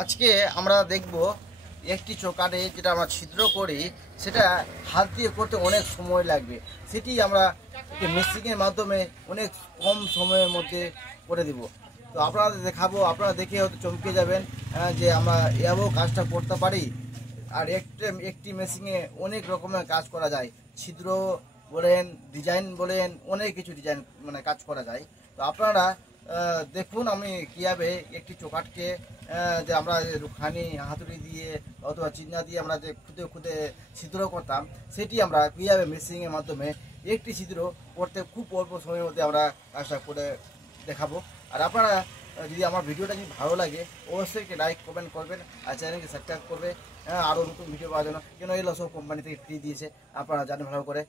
আজকে আমরা দেখব একটি চোকারে যেটা আমরা ছিদ্র করি সেটা হাত দিয়ে করতে অনেক সময় লাগবে, সেটি আমরা মেশিনের মাধ্যমে অনেক কম সময়ের মধ্যে করে দিব। তো আপনাদের দেখাবো, আপনারা দেখে হয়তো চমকে যাবেন যে আমরা এভাবেও কাজটা করতে পারি। আর একটি মেশিনে অনেক রকমের কাজ করা যায়, ছিদ্র বলেন, ডিজাইন বলেন, অনেক কিছু ডিজাইন কাজ করা যায়। তো আপনারা দেখুন আমি কীভাবে একটি চোকাটকে যে আমরা রুখানি হাতুড়ি দিয়ে অথবা চিন্না দিয়ে আমরা যে খুদে খুদে ছিদ্র করতাম, সেটি আমরা কীভাবে মেশিনের মাধ্যমে একটি ছিদ্র করতে খুব অল্প সময়ের মধ্যে আমরা কাজটা করে দেখাবো। আর আপনারা যদি আমার ভিডিওটা যদি ভালো লাগে অবশ্যই লাইক কমেন্ট করবেন আর চ্যানেলকে সাবস্ক্রাইব করবে, আরও নতুন ভিডিও পাওয়ার জন্য। কেন এগুলো সব কোম্পানি থেকে ফ্রি দিয়েছে, আপনারা জানেন ভালো করে।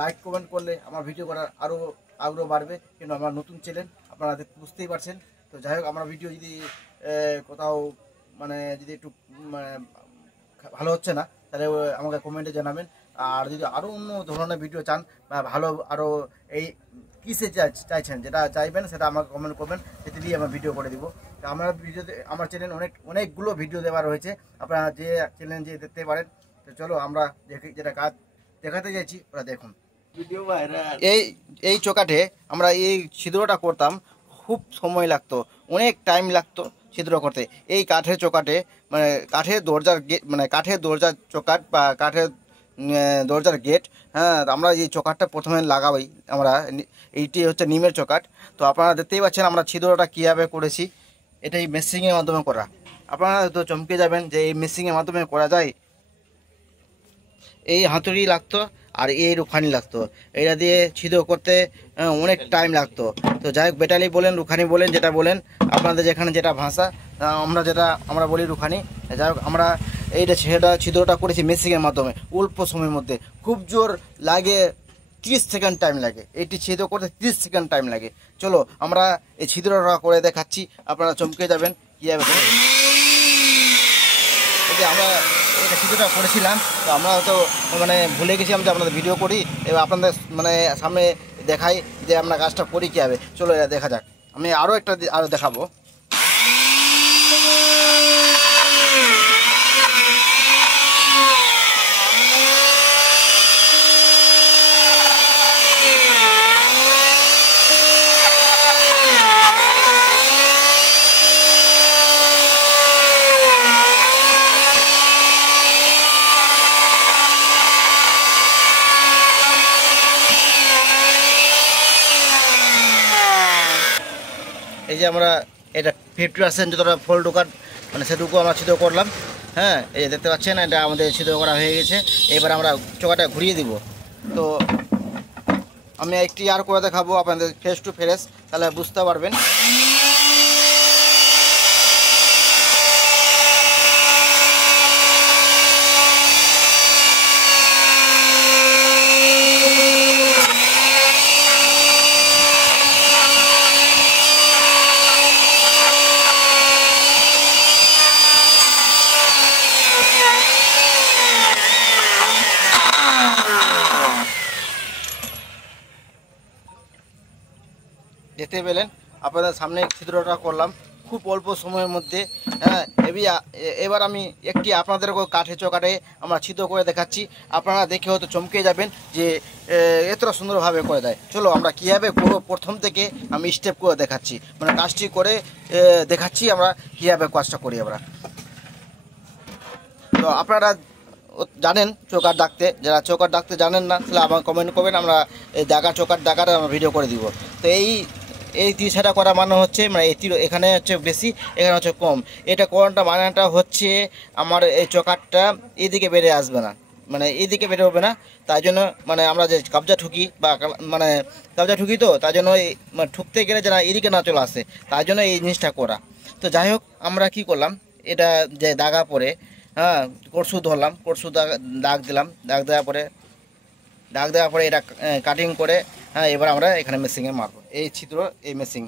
লাইক কমেন্ট করলে আমার ভিডিও করার আরও আগ্রহ বাড়বে, কিন্তু আমার নতুন চ্যানেল আপনারা বুঝতেই পারছেন। তো যাই হোক, আমার ভিডিও যদি কোথাও যদি একটু ভালো হচ্ছে না তাহলে আমাকে কমেন্টে জানাবেন। আর যদি আরও অন্য ধরনের ভিডিও চান বা ভালো আরও এই কিসে চাইছেন, যেটা চাইবেন সেটা আমাকে কমেন্ট করবেন, সেটি দিয়ে আমার ভিডিও করে দিব। তো আমার চ্যানেল অনেকগুলো ভিডিও দেওয়া রয়েছে, আপনারা যে চ্যানেল যে দেখতে পারেন। তো চলো আমরা যেটা কাজ দেখাতে চাইছি ওরা দেখুন। এই চোকাটে আমরা এই ছিদ্রটা করতাম, খুব সময় লাগতো, অনেক টাইম লাগতো ছিদ্র করতে। এই কাঠের চোকাটে কাঠের দরজার গেট, কাঠের দরজার চোকাট বা কাঠের দরজার গেট। হ্যাঁ, আমরা এই চোকাটটা প্রথমে লাগাই, আমরা এইটি হচ্ছে নিমের চোকাট। তো আপনারা দেখতেই পাচ্ছেন আমরা ছিদ্রটা কীভাবে করেছি, এটা এই মেশিনের মাধ্যমে করা। আপনারা তো চমকে যাবেন যে এই মেশিনের মাধ্যমে করা যায়। এই হাতুড়ি লাগতো আর এই রুখানি লাগতো, এটা দিয়ে ছিদ্র করতে অনেক টাইম লাগতো। তো যাই হোক, বেটালি বলেন রুখানি বলেন, যেটা বলেন আপনাদের যেখানে যেটা ভাষা, আমরা বলি রুখানি। যাই হোক, আমরা সেটা ছিদ্রটা করেছি মেশিনের মাধ্যমে অল্প সময়ের মধ্যে। খুব জোর লাগে 30 সেকেন্ড টাইম লাগে, এইটি ছিদ্র করতে 30 সেকেন্ড টাইম লাগে। চলো আমরা এই ছিদ্রটা করে দেখাচ্ছি, আপনারা চমকে যাবেন কীভাবে। আমরা এটা ছিদ্রটা করেছিলাম, তো আমরা হয়তো ভুলে গেছিলাম যে আপনাদের ভিডিও করি, এবার আপনাদের সামনে দেখাই যে আমরা কাজটা করি কীভাবে। চলো এটা দেখা যাক। আমি আরও দেখাবো। এই যে আমরা এটা 50% যতটা ফল ঢোকার সেটুকু আমরা ছিদ্র করলাম। হ্যাঁ, এই যে দেখতে পাচ্ছেন এটা আমাদের ছিদ্র করা হয়ে গেছে। এবার আমরা চোকাটা ঘুরিয়ে দিব। তো আমি একটি আর করে দেখাবো আপনাদের ফেস টু ফেস, তাহলে বুঝতে পারবেন। দেখতে পেলেন আপনাদের সামনে ছিদ্রটা করলাম খুব অল্প সময়ের মধ্যে। হ্যাঁ, এবার আমি একটি আপনাদেরকে কাঠের চোকাটে আমরা ছিদ্র করে দেখাচ্ছি, আপনারা দেখে হয়তো চমকে যাবেন যে এতটা সুন্দরভাবে করে দেয়। চলো আমরা কীভাবে করবো প্রথম থেকে আমি স্টেপ করে দেখাচ্ছি, কাজটি করে দেখাচ্ছি আমরা কীভাবে কাজটা করি আমরা। তো আপনারা জানেন চোকাট ডাকতে, যারা চোকাট ডাকতে জানেন না তাহলে আমার কমেন্ট করবেন, আমরা এই চোকাট ডাকার আমরা ভিডিও করে দিব। তো এই তিরছাটা করা মানে হচ্ছে এখানে হচ্ছে বেশি, এখানে হচ্ছে কম। এটা কোনটা মানেটা হচ্ছে আমার এই চোকাটটা এদিকে বেড়ে আসবে না, এইদিকে বেড়ে হবে না। তাই জন্য আমরা যে কাবজা ঠুকি বা কাবজা ঠুকি, তো তাই জন্য ঠুকতে গেলে যেন এদিকে না চলে আসে, তাই জন্য এই জিনিসটা করা। তো যাই হোক, আমরা কি করলাম, এটা যে দাগা পরে, হ্যাঁ, কড়সু ধরলাম, কড়সু দাগ দিলাম, দাগ দেওয়ার পরে এটা কাটিং করে, হ্যাঁ, এবার আমরা এখানে মেশিনে মারবো এই ছিদ্র, এই মেশিন।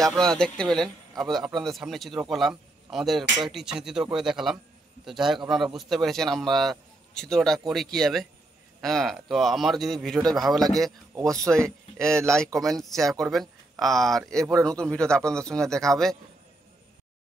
এই আপনারা দেখতে পেলেন, আপনাদের সামনে চিত্র করলাম, আমাদের কয়েকটি চিত্র করে দেখালাম। তো যাই হোক, আপনারা বুঝতে পেরেছেন আমরা চিত্রটা করি কীভাবে। হ্যাঁ, তো আমার যদি ভিডিওটা ভালো লাগে অবশ্যই লাইক কমেন্ট শেয়ার করবেন। আর এরপরে নতুন ভিডিওতে আপনাদের সঙ্গে দেখা হবে।